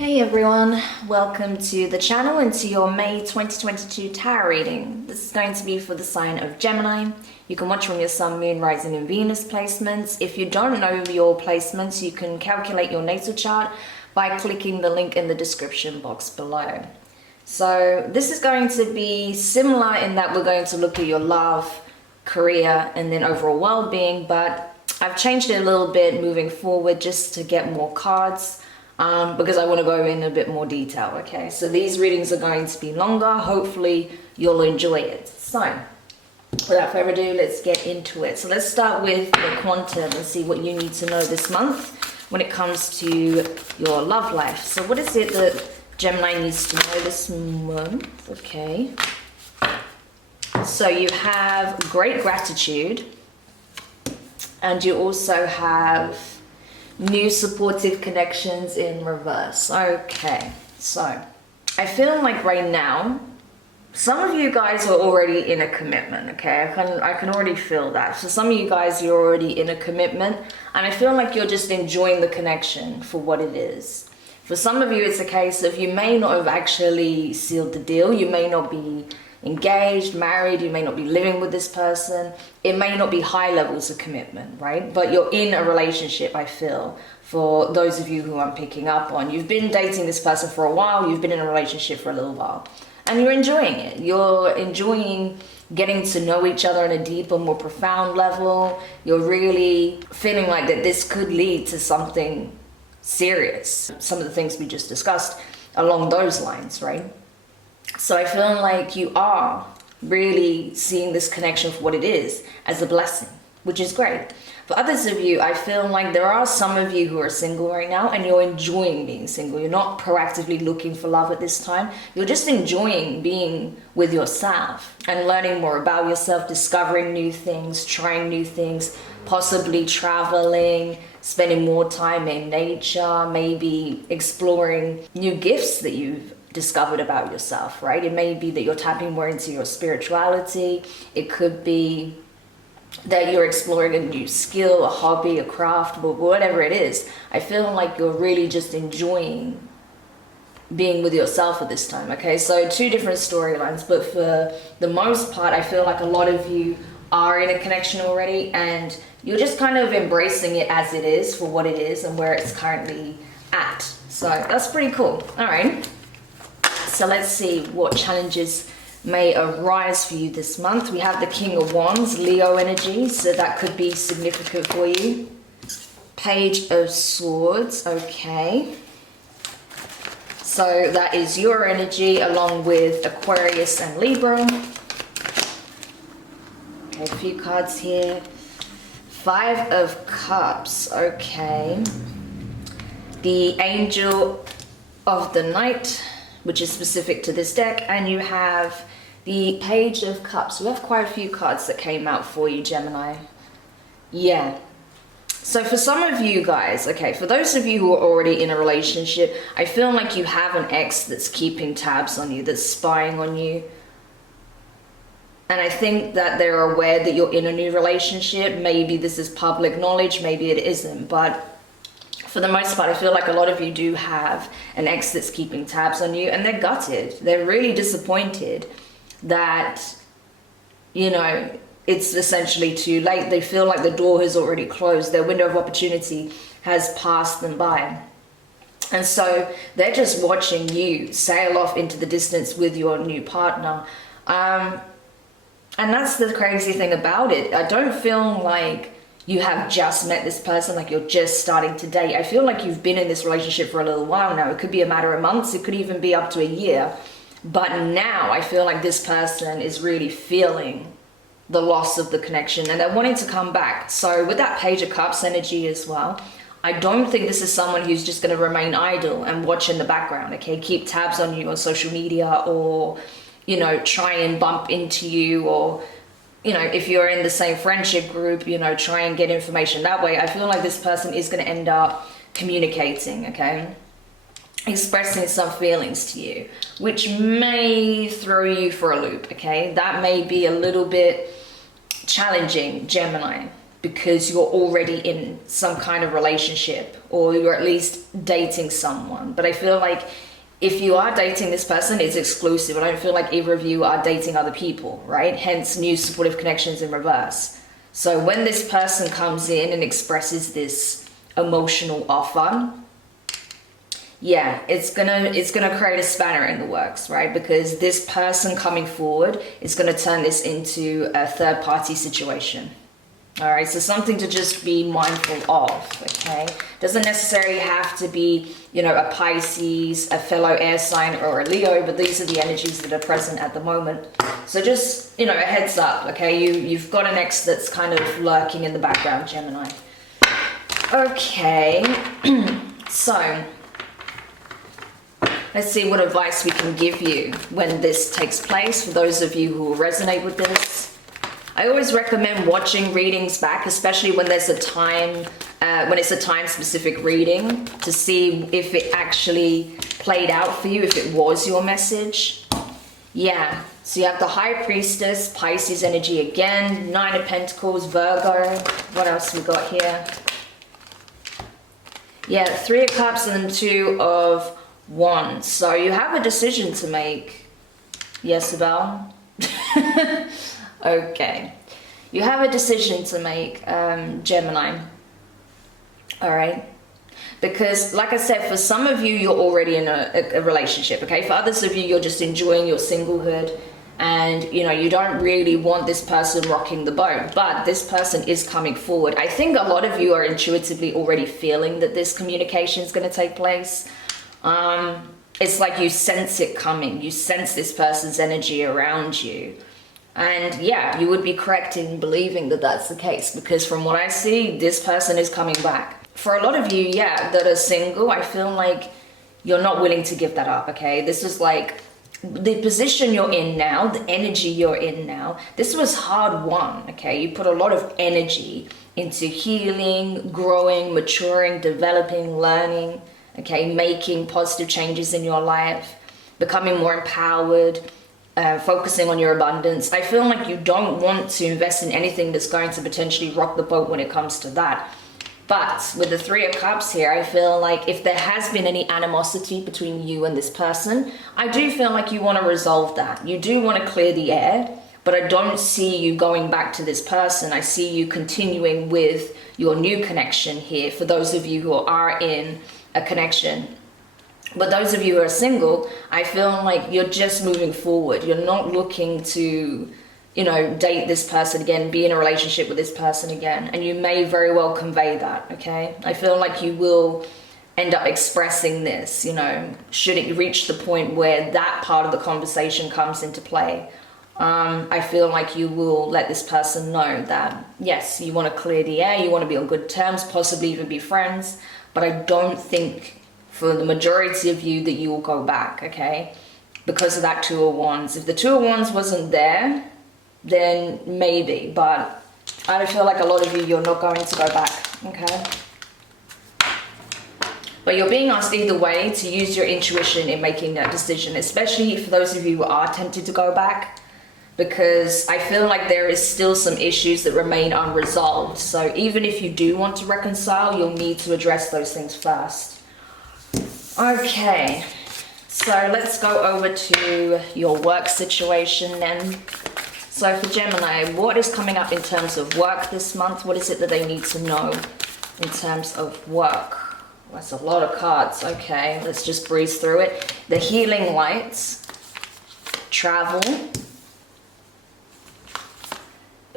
Hey everyone, welcome to the channel and to your May 2022 tarot reading. This is going to be for the sign of Gemini. You can watch from your Sun, Moon, Rising and Venus placements. If you don't know your placements, you can calculate your natal chart by clicking the link in the description box below. So this is going to be similar in that we're going to look at your love, career and then overall well-being, but I've changed it a little bit moving forward just to get more cards. Because I want to go in a bit more detail, okay? So these readings are going to be longer. Hopefully you'll enjoy it. So without further ado, let's get into it. So let's start with the quantum and see what you need to know this month when it comes to your love life. So what is it that Gemini needs to know this month? Okay. So you have great gratitude and you also have new supportive connections in reverse. Okay, so I feel like right now some of you guys are already in a commitment. Okay, I can already feel that. So some of you guys, you're already in a commitment and I feel like you're just enjoying the connection for what it is. For some of you, it's a case of you may not have actually sealed the deal. You may not be engaged, married, you may not be living with this person. It may not be high levels of commitment, right? But you're in a relationship, I feel, for those of you who I'm picking up on. You've been dating this person for a while, you've been in a relationship for a little while, and you're enjoying it. You're enjoying getting to know each other on a deeper, more profound level. You're really feeling like that this could lead to something serious. Some of the things we just discussed along those lines, right? So I feel like you are really seeing this connection for what it is, as a blessing, which is great. For others of you, I feel like there are some of you who are single right now and you're enjoying being single. You're not proactively looking for love at this time. You're just enjoying being with yourself and learning more about yourself, discovering new things, trying new things, possibly traveling, spending more time in nature, maybe exploring new gifts that you've discovered about yourself, right? It may be that you're tapping more into your spirituality. It could be that you're exploring a new skill, a hobby, a craft, but whatever it is, I feel like you're really just enjoying being with yourself at this time, okay? So two different storylines, but for the most part, I feel like a lot of you are in a connection already and you're just kind of embracing it as it is for what it is and where it's currently at. So that's pretty cool. All right. So let's see what challenges may arise for you this month. We have the King of Wands, Leo energy, so that could be significant for you. Page of Swords, okay. So that is your energy along with Aquarius and Libra. Okay, a few cards here. Five of Cups, okay. The Angel of the Night, which is specific to this deck, and you have the Page of Cups. We have quite a few cards that came out for you, Gemini. Yeah. So for some of you guys, okay, for those of you who are already in a relationship, I feel like you have an ex that's keeping tabs on you, that's spying on you. And I think that they're aware that you're in a new relationship. Maybe this is public knowledge, maybe it isn't, but for the most part, I feel like a lot of you do have an ex that's keeping tabs on you and they're gutted. They're really disappointed that, you know, it's essentially too late. They feel like the door has already closed. Their window of opportunity has passed them by. And so they're just watching you sail off into the distance with your new partner. And that's the crazy thing about it. I don't feel like you have just met this person, like you're just starting to date. I feel like you've been in this relationship for a little while now. It could be a matter of months, it could even be up to a year. But now I feel like this person is really feeling the loss of the connection and they're wanting to come back. So with that Page of Cups energy as well, I don't think this is someone who's just going to remain idle and watch in the background, okay? Keep tabs on you on social media or, you know, try and bump into you or, you know, if you're in the same friendship group, you know, try and get information that way. I feel like this person is going to end up communicating, okay? Expressing some feelings to you, which may throw you for a loop, okay? That may be a little bit challenging, Gemini. because you're already in some kind of relationship, or you're at least dating someone. But I feel like if you are dating this person, it's exclusive. I don't feel like either of you are dating other people, right? Hence new supportive connections in reverse. So when this person comes in and expresses this emotional offer, yeah, it's gonna create a spanner in the works, right? Because this person coming forward is gonna turn this into a third party situation. All right, so something to just be mindful of, okay? Doesn't necessarily have to be, you know, a Pisces, a fellow air sign, or a Leo, but these are the energies that are present at the moment. So just, you know, a heads up, okay? You've got an ex that's kind of lurking in the background, Gemini. Okay, so let's see what advice we can give you when this takes place, for those of you who will resonate with this. I always recommend watching readings back, especially when there's a time, when it's a time-specific reading, to see if it actually played out for you, if it was your message. Yeah, so you have the High Priestess, Pisces energy again, Nine of Pentacles, Virgo. What else we got here? Yeah, Three of Cups and Two of Wands. So you have a decision to make. Yes, Abel? Okay, you have a decision to make, Gemini. All right, because like I said, for some of you, you're already in a relationship, okay? For others of you, you're just enjoying your singlehood, and you know, you don't really want this person rocking the boat, but this person is coming forward. I think a lot of you are intuitively already feeling that this communication is going to take place. It's like you sense it coming. You sense this person's energy around you. And yeah, you would be correct in believing that that's the case, because from what I see, this person is coming back. For a lot of you, yeah, that are single, I feel like you're not willing to give that up, okay? This is like the position you're in now, the energy you're in now. This was hard won, okay? You put a lot of energy into healing, growing, maturing, developing, learning, okay? Making positive changes in your life, becoming more empowered, focusing on your abundance. I feel like you don't want to invest in anything that's going to potentially rock the boat when it comes to that. But with the Three of Cups here, I feel like if there has been any animosity between you and this person, I do feel like you want to resolve that. You do want to clear the air, but I don't see you going back to this person. I see you continuing with your new connection here, for those of you who are in a connection. But those of you who are single, I feel like you're just moving forward. You're not looking to, you know, date this person again, be in a relationship with this person again. And you may very well convey that, okay? I feel like you will end up expressing this, you know, should it reach the point where that part of the conversation comes into play. I feel like you will let this person know that, yes, you want to clear the air, you want to be on good terms, possibly even be friends. But I don't think, for the majority of you, that you will go back, okay? Because of that Two of Wands. If the Two of Wands wasn't there, then maybe, but I feel like a lot of you, you're not going to go back, okay? But you're being asked either way to use your intuition in making that decision, especially for those of you who are tempted to go back, because I feel like there is still some issues that remain unresolved. So even if you do want to reconcile, you'll need to address those things first. Okay, so let's go over to your work situation then. So for Gemini, what is coming up in terms of work this month? What is it that they need to know in terms of work? That's a lot of cards. Okay, let's just breeze through it. The Healing Lights, Travel,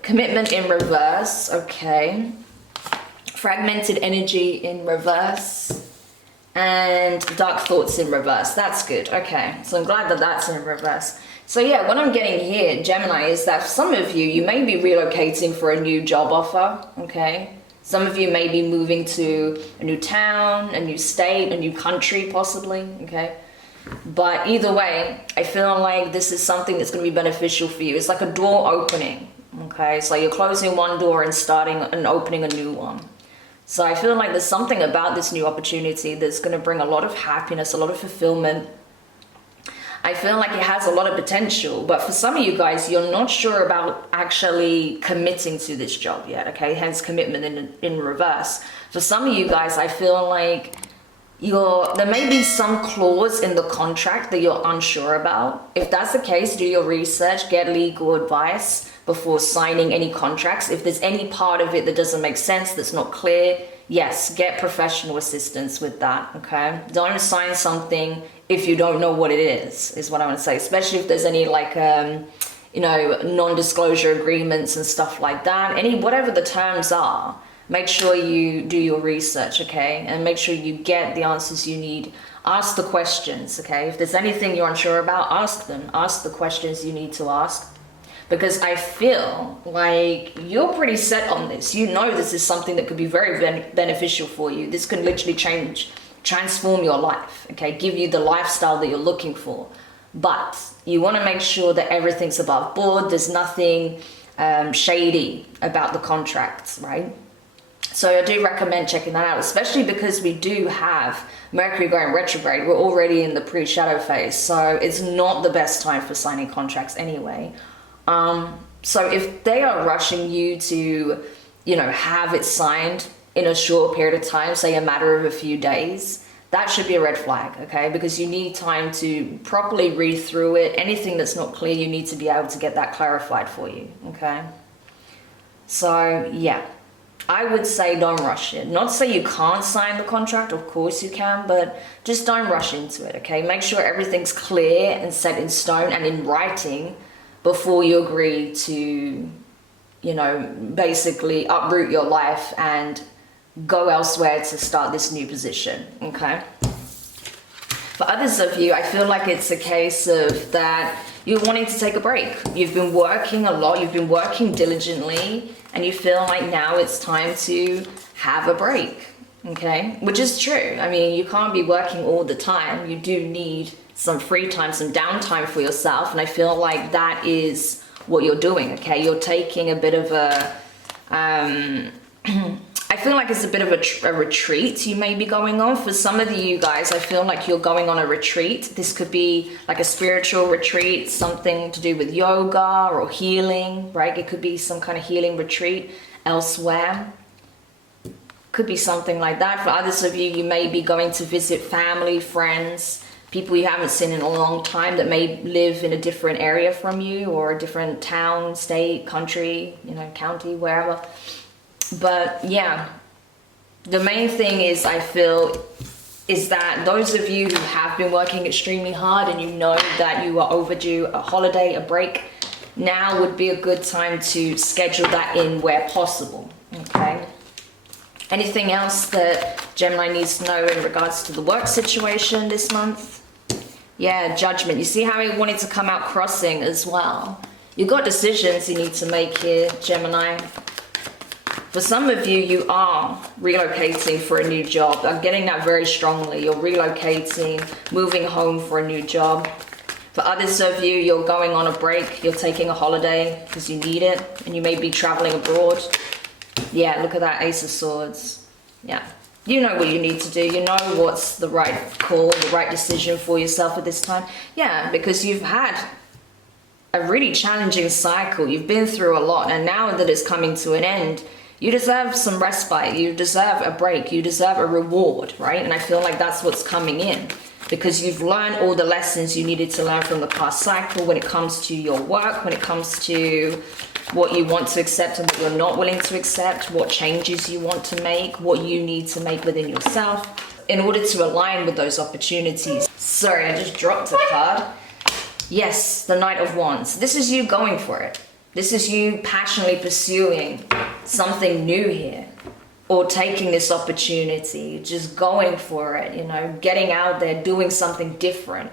Commitment in reverse. Okay, Fragmented Energy in reverse, and Dark Thoughts in reverse. That's good. Okay, so I'm glad that that's in reverse. So yeah, what I'm getting here, Gemini, is that for some of you, you may be relocating for a new job offer, okay? Some of you may be moving to a new town, a new state, a new country possibly, okay? But either way, I feel like this is something that's going to be beneficial for you. It's like a door opening, okay? It's like you're closing one door and starting and opening a new one. So I feel like there's something about this new opportunity that's going to bring a lot of happiness, a lot of fulfillment. I feel like it has a lot of potential, but for some of you guys, you're not sure about actually committing to this job yet, okay? Hence commitment in reverse. For some of you guys, I feel like there may be some clause in the contract that you're unsure about. If that's the case, do your research, get legal advice before signing any contracts. If there's any part of it that doesn't make sense, that's not clear, yes, get professional assistance with that, okay? Don't sign something if you don't know what it is what I want to say, especially if there's any like, you know, non-disclosure agreements and stuff like that. Whatever the terms are, make sure you do your research, okay? And make sure you get the answers you need. Ask the questions, okay? If there's anything you're unsure about, ask them. Ask the questions you need to ask. Because I feel like you're pretty set on this. You know this is something that could be very beneficial for you. This can literally transform your life, okay? Give you the lifestyle that you're looking for. But you want to make sure that everything's above board. There's nothing shady about the contracts, right? So I do recommend checking that out, especially because we do have Mercury going retrograde. We're already in the pre-shadow phase, so it's not the best time for signing contracts anyway. So if they are rushing you to, you know, have it signed in a short period of time, say a matter of a few days, that should be a red flag, okay? Because you need time to properly read through it. Anything that's not clear, you need to be able to get that clarified for you, okay? So yeah, I would say don't rush it. Not to say you can't sign the contract, of course you can, but just don't rush into it, okay? Make sure everything's clear and set in stone and in writing before you agree to, you know, basically uproot your life and go elsewhere to start this new position, okay? For others of you, I feel like it's a case of that you're wanting to take a break. You've been working a lot, you've been working diligently, and you feel like now it's time to have a break, okay? Which is true. I mean, you can't be working all the time. You do need some free time, some downtime for yourself, and I feel like that is what you're doing, okay? You're taking a bit of a, I feel like it's a bit of a retreat you may be going on. For some of you guys, I feel like you're going on a retreat. This could be like a spiritual retreat, something to do with yoga or healing, right? It could be some kind of healing retreat elsewhere. Could be something like that. For others of you, you may be going to visit family, friends, people you haven't seen in a long time that may live in a different area from you, or a different town, state, country, you know, county, wherever. But yeah, the main thing is, I feel, is that those of you who have been working extremely hard and you know that you are overdue a holiday, a break, now would be a good time to schedule that in where possible, okay? Anything else that Gemini needs to know in regards to the work situation this month? Yeah, judgment. You see how I wanted to come out crossing as well? You've got decisions you need to make here, Gemini. For some of you, you are relocating for a new job. I'm getting that very strongly. You're relocating, moving home for a new job. For others of you, you're going on a break. You're taking a holiday because you need it, and you may be traveling abroad. Yeah, look at that Ace of Swords. Yeah. You know what you need to do. You know what's the right call, the right decision for yourself at this time. Yeah, because you've had a really challenging cycle. You've been through a lot, and now that it's coming to an end, you deserve some respite. You deserve a break. You deserve a reward, right? And I feel like that's what's coming in, because you've learned all the lessons you needed to learn from the past cycle when it comes to your work, when it comes to what you want to accept and what you're not willing to accept, what changes you want to make, what you need to make within yourself in order to align with those opportunities. Sorry, I just dropped a card. Yes, the Knight of Wands. This is you going for it. This is you passionately pursuing something new here, or taking this opportunity, just going for it, you know, getting out there, doing something different,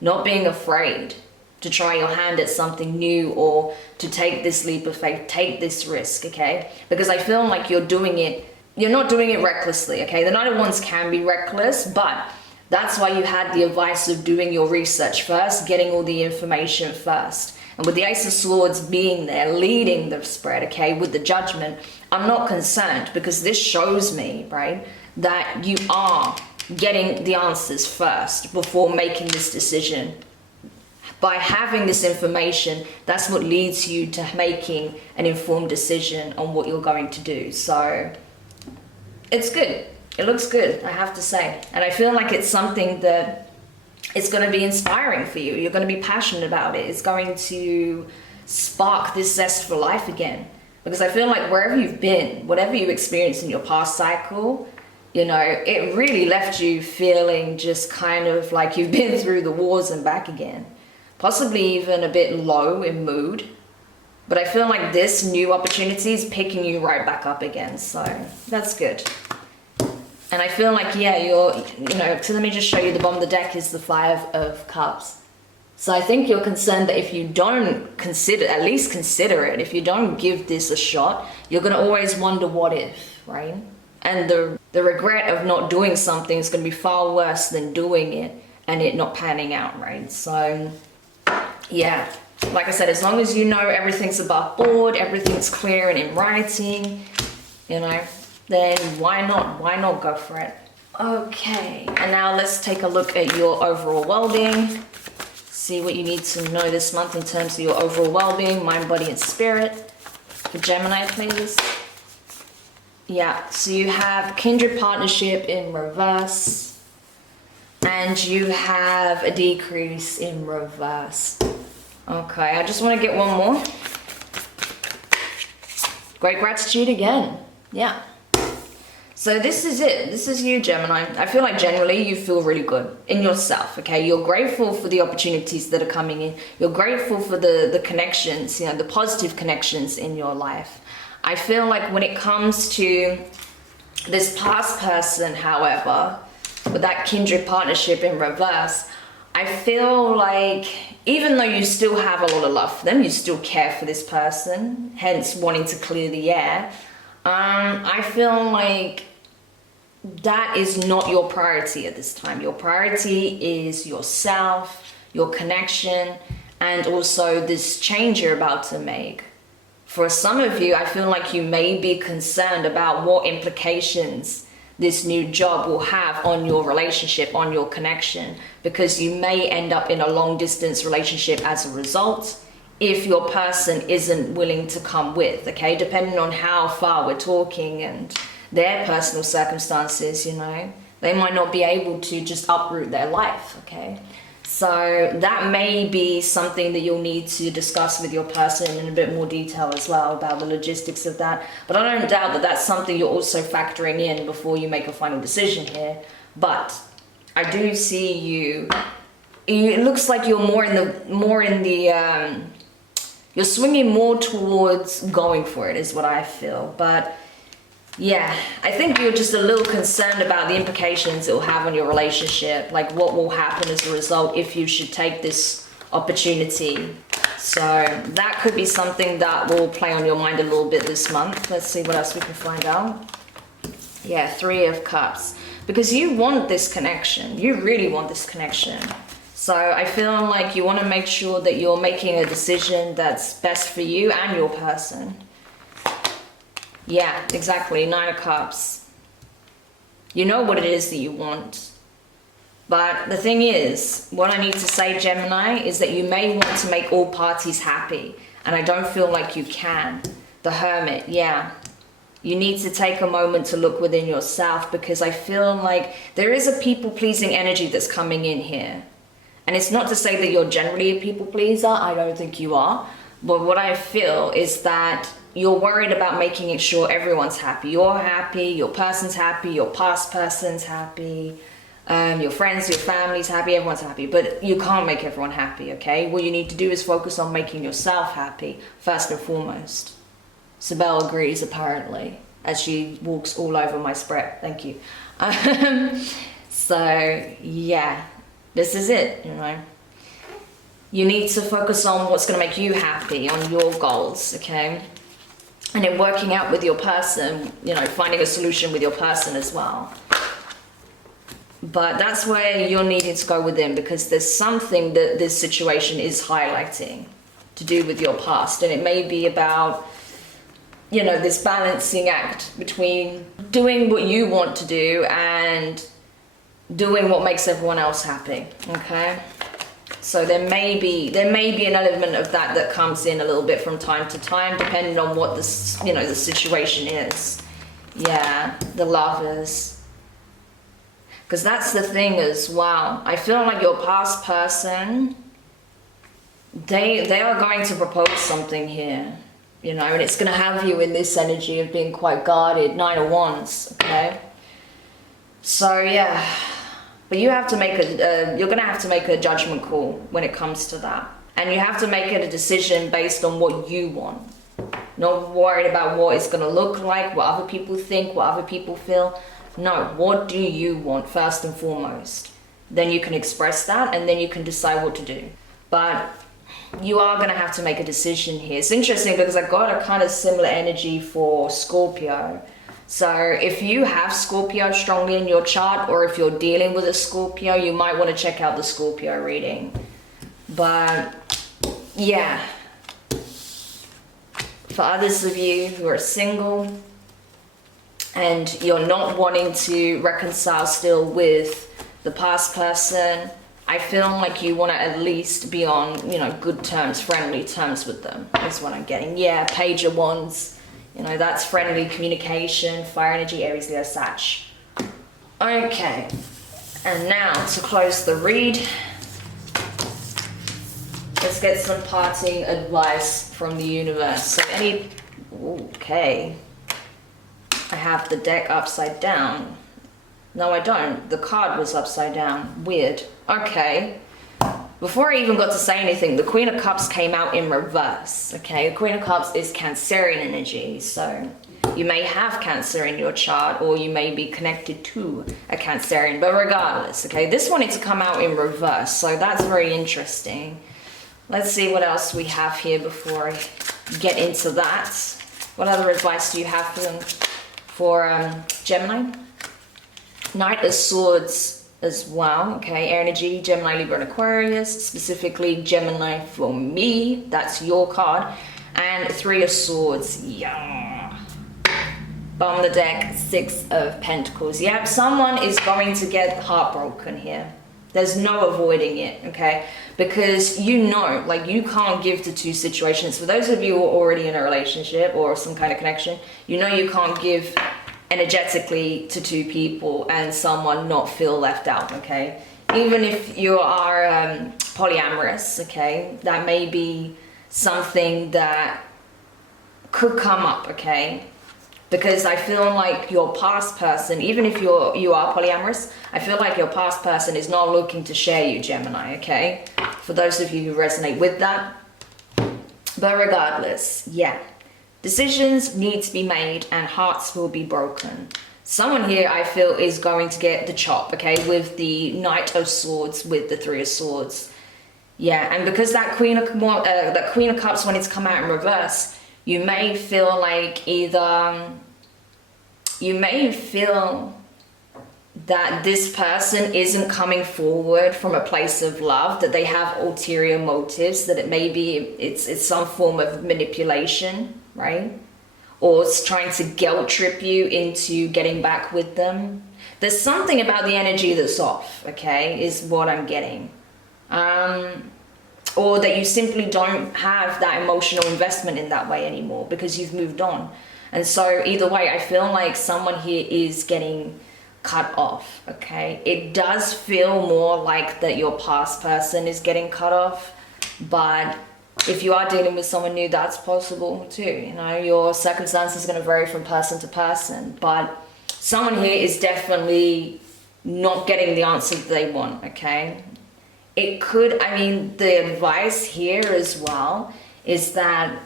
not being afraid to try your hand at something new, or to take this leap of faith, take this risk, okay? Because I feel like you're doing it, you're not doing it recklessly, okay? The Knight of Wands can be reckless, but that's why you had the advice of doing your research first, getting all the information first. And with the Ace of Swords being there, leading the spread, okay, with the Judgment, I'm not concerned, because this shows me, right, that you are getting the answers first before making this decision by having this information, that's what leads you to making an informed decision on what you're going to do. So it's good. It looks good, I have to say. And I feel like it's something that it's going to be inspiring for you. You're going to be passionate about it. It's going to spark this zest for life again. Because I feel like wherever you've been, whatever you experienced in your past cycle, you know, it really left you feeling just kind of like you've been through the wars and back again. Possibly even a bit low in mood. But I feel like this new opportunity is picking you right back up again. So that's good. And I feel like, yeah, so let me just show you the bottom of the deck is the 5 of Cups. So I think you're concerned that if you don't at least consider it, if you don't give this a shot, you're going to always wonder what if, right? And the regret of not doing something is going to be far worse than doing it and it not panning out, right? So, yeah, like I said, as long as you know everything's above board, everything's clear and in writing, you know, then why not? Why not go for it? Okay, and now let's take a look at your overall well-being. See what you need to know this month in terms of your overall well-being, mind, body, and spirit. For Gemini, please. Yeah, so you have kindred partnership in reverse. And you have a decrease in reverse. Okay, I just want to get one more. Great gratitude again. Yeah. So this is it. This is you, Gemini. I feel like generally you feel really good in yourself, okay? You're grateful for the opportunities that are coming in. You're grateful for the connections, you know, the positive connections in your life. I feel like when it comes to this past person, however, with that kindred partnership in reverse, I feel like even though you still have a lot of love for them, you still care for this person, hence wanting to clear the air, I feel like that is not your priority at this time. Your priority is yourself, your connection, and also this change you're about to make. For some of you, I feel like you may be concerned about what implications this new job will have on your relationship, on your connection, because you may end up in a long distance relationship as a result if your person isn't willing to come with, okay? Depending on how far we're talking and their personal circumstances, you know, they might not be able to just uproot their life, okay? So that may be something that you'll need to discuss with your person in a bit more detail as well about the logistics of that. But I don't doubt that that's something you're also factoring in before you make a final decision here. But I do see you, it looks like you're you're swinging more towards going for it is what I feel. But yeah, I think you're just a little concerned about the implications it will have on your relationship, like what will happen as a result if you should take this opportunity. So that could be something that will play on your mind a little bit this month. Let's see what else we can find out. Yeah, 3 of Cups. Because you want this connection. You really want this connection. So I feel like you want to make sure that you're making a decision that's best for you and your person. Yeah, exactly. 9 of Cups. You know what it is that you want. But the thing is, what I need to say, Gemini, is that you may want to make all parties happy. And I don't feel like you can. The Hermit, yeah. You need to take a moment to look within yourself, because I feel like there is a people-pleasing energy that's coming in here. And it's not to say that you're generally a people pleaser. I don't think you are. But what I feel is that you're worried about making sure everyone's happy. You're happy, your person's happy, your past person's happy, your friends, your family's happy, everyone's happy. But you can't make everyone happy, okay? What you need to do is focus on making yourself happy, first and foremost. Sibel agrees, apparently, as she walks all over my spread. Thank you. So, yeah. This is it, you know. You need to focus on what's going to make you happy, on your goals, okay? And in working out with your person, you know, finding a solution with your person as well. But that's where you're needing to go within, because there's something that this situation is highlighting to do with your past. And it may be about, you know, this balancing act between doing what you want to do and doing what makes everyone else happy, okay? So there may be an element of that comes in a little bit from time to time, depending on what the situation is. Yeah, the Lovers. Because that's the thing as well. I feel like your past person, they are going to propose something here, and it's going to have you in this energy of being quite guarded. 9 of Wands, okay? So yeah, but you have to make you're going to have to make a judgment call when it comes to that. And you have to make it a decision based on what you want. Not worried about what it's going to look like, what other people think, what other people feel. No, what do you want first and foremost? Then you can express that, and then you can decide what to do. But you are going to have to make a decision here. It's interesting because I got a kind of similar energy for Scorpio. So if you have Scorpio strongly in your chart, or if you're dealing with a Scorpio, you might want to check out the Scorpio reading. But yeah, for others of you who are single and you're not wanting to reconcile still with the past person, I feel like you want to at least be on, good terms, friendly terms with them. That's what I'm getting. Yeah, Page of Wands. That's friendly communication, fire energy, Aries, Leo, Sag. Okay, and now to close the read, let's get some parting advice from the universe. So okay, I have the deck upside down. No, I don't. The card was upside down. Weird. Okay. Before I even got to say anything, the Queen of Cups came out in reverse, okay? The Queen of Cups is Cancerian energy, so you may have Cancer in your chart, or you may be connected to a Cancerian, but regardless, okay? This wanted to come out in reverse, so that's very interesting. Let's see what else we have here before I get into that. What other advice do you have for Gemini? Knight of Swords as well, okay? Air energy, Gemini, Libra, and Aquarius. Specifically, Gemini for me. That's your card. And 3 of Swords. Yeah. Bottom of the deck, 6 of Pentacles. Yep, someone is going to get heartbroken here. There's no avoiding it, okay? Because you can't give to 2 situations. For those of you who are already in a relationship or some kind of connection, you can't give energetically to 2 people and someone not feel left out, okay? Even if you are polyamorous, okay, that may be something that could come up, okay? Because I feel like your past person, even if you are polyamorous, I feel like your past person is not looking to share you, Gemini, okay? For those of you who resonate with that. But regardless, yeah. Decisions need to be made and hearts will be broken. Someone here, I feel, is going to get the chop, okay, with the Knight of Swords, with the 3 of Swords. Yeah, and because that Queen of Cups wanted to come out in reverse, you may feel like that this person isn't coming forward from a place of love, that they have ulterior motives, that it's some form of manipulation, right? Or it's trying to guilt trip you into getting back with them. There's something about the energy that's off, okay, is what I'm getting. Or that you simply don't have that emotional investment in that way anymore because you've moved on. And so either way, I feel like someone here is getting cut off, okay? It does feel more like that your past person is getting cut off, but if you are dealing with someone new, that's possible too. Your circumstances are going to vary from person to person, but someone here is definitely not getting the answer that they want, okay? It could, the advice here as well is that,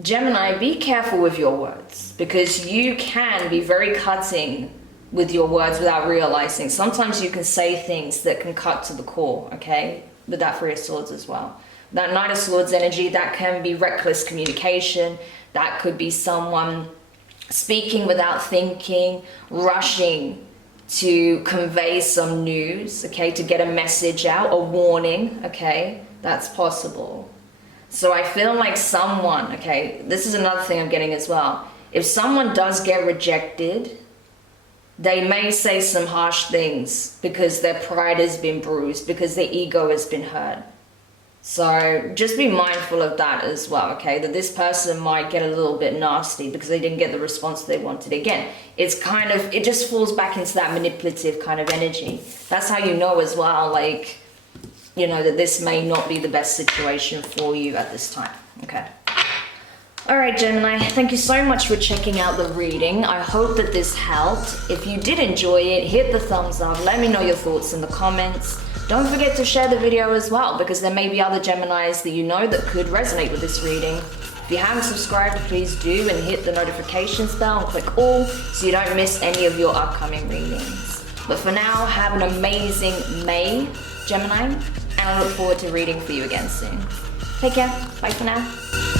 Gemini, be careful with your words, because you can be very cutting with your words without realizing. Sometimes you can say things that can cut to the core, okay? With that 3 of Swords as well. That Knight of Swords energy, that can be reckless communication. That could be someone speaking without thinking, rushing to convey some news, okay? To get a message out, a warning, okay? That's possible. So I feel like someone, okay, this is another thing I'm getting as well. If someone does get rejected, they may say some harsh things because their pride has been bruised, because their ego has been hurt. So just be mindful of that as well, okay? That this person might get a little bit nasty because they didn't get the response they wanted. Again, it's kind of, it just falls back into that manipulative kind of energy. That's how you know as well, like, you know, that this may not be the best situation for you at this time, okay? All right, Gemini, thank you so much for checking out the reading. I hope that this helped. If you did enjoy it, hit the thumbs up. Let me know your thoughts in the comments. Don't forget to share the video as well, because there may be other Geminis that you know that could resonate with this reading. If you haven't subscribed, please do, and hit the notifications bell and click all so you don't miss any of your upcoming readings. But for now, have an amazing May, Gemini, and I look forward to reading for you again soon. Take care. Bye for now.